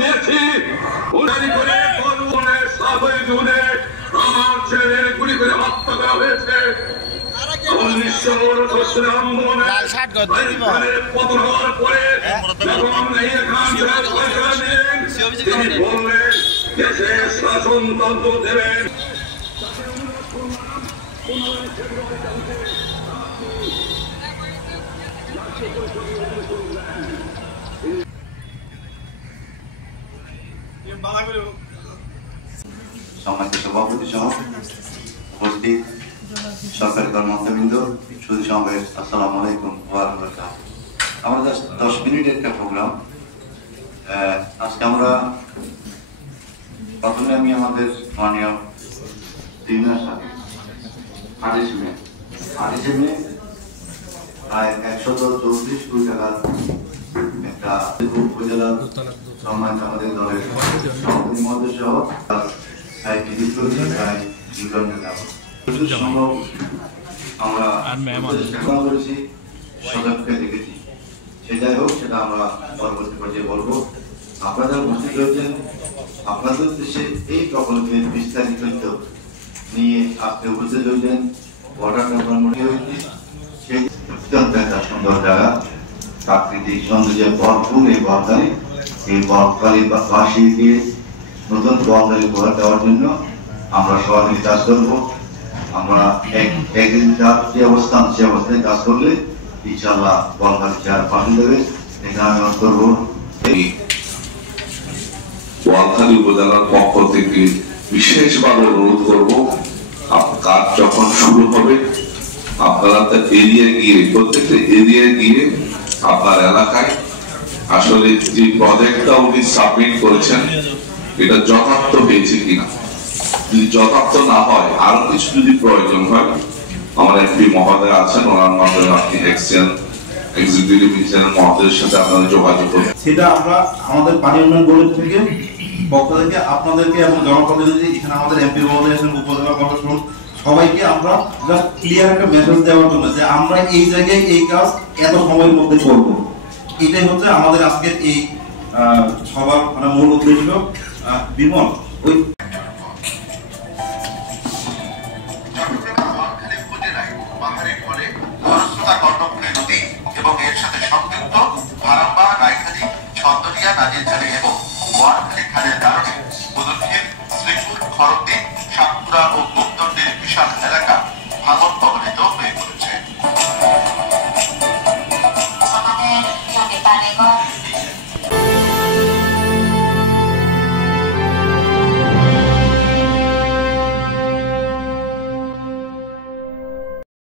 দিয়েছি। উনারি করে বলবনের 7 জুনে আমার ছেলে গুলি করে হত্যা করা হয়েছে। 1969 আন্দোলনে পতন হওয়ার পরে যখন তিনি বললেন দেশে শাসনতন্ত্র দেবেন। সম্মানিত সভাপতি সহ উপস্থিত সরকারি কর্মকর্তাবৃন্দ, সুধী সমাবেশ, আসসালামু আলাইকুম ওয়া রাহমাতুল্লাহ। আমাদের 10 মিনিটের একটা প্রোগ্রাম। আজকে আমরা প্রথমে আমি আমাদের মাননীয় প্রিমিয়ার সাহেব আরিসে প্রায় 134 কোটি টাকার একটা উপজেলা সম্মানিত আমাদের দলের সভাপতি মহোদয় সহ আমরা করেছি, সজাগকে দেখেছি। সেটাই হোক, সেটা আমরা পরবর্তী পর্যায়ে বলবো। আপনারা উপস্থিত হয়েছেন, আপনাদের দেশে এই প্রকল্পের বিস্তারিত নিয়ে আজকে উপস্থিত হয়েছেন। ওয়াটার ডেভেলপমেন্ট হয়েছে, সেই অত্যন্ত একটা সুন্দর জায়গা, প্রাকৃতিক সৌন্দর্যে ভরপুর এই বকখালি। এই বকখালি বাসীকে নতুন বকখালি উপহার দেওয়ার জন্য আমরা সবাই মিলে কাজ করবো। আমরা একদিন যে অবস্থান, সে অবস্থায় কাজ করলে ইনশাআল্লাহ বকখালি চেয়ার পাঠিয়ে দেবে। এখানে আমি অনুরোধ করবো, বোয়ালখালী উপজেলার পক্ষ থেকে বিশেষভাবে অনুরোধ করব, কাজ যখন শুরু হবে আপনারা এরিয়া গিয়ে, প্রত্যেকটা এরিয়া গিয়ে আপনার এলাকায় আসলে যে প্রজেক্টটা উনি সাবমিট করেছেন এটা যথার্থ হয়েছে কিনা, যদি যথার্থ না হয় আরো কিছু যদি প্রয়োজন হয় আমার এমপি মহোদয় আছেন, ওনার মাধ্যমে আপনি এক্সিকিউটিভ ইঞ্জিনিয়ার মহোদয়ের সাথে আপনাদের যোগাযোগ করুন। সেটা আমরা আমাদের পানি উন্নয়ন বোর্ড থেকে পক্ষ থেকে আপনাদেরকে এবং জনপ্রতিনিধি, এখানে আমাদের এমপি মহোদয় আছেন, উপজেলা প্রশাসন, সবাইকে আমরা জাস্ট ক্লিয়ার একটা মেসেজ দেওয়ার জন্য যে আমরা এই জায়গায় এই কাজ এত সময়ের মধ্যে করব। এটাই হচ্ছে আমাদের আজকের এই সবার মানে মূল উদ্দেশ্য। বিমল ওই এবং এর সাথে সংযুক্ত ভারাম্বা, রায়খালী, ছন্দরিয়া, নাজিরখালী এবং ওয়ারখালী খালের কারণে বুদুরখিল, শ্রীপুর, খরদ্বীপ, সাতপুরা ও গুপ্তন্ডির বিশাল এলাকা ভাঙন কবলিত হয়ে পড়েছে।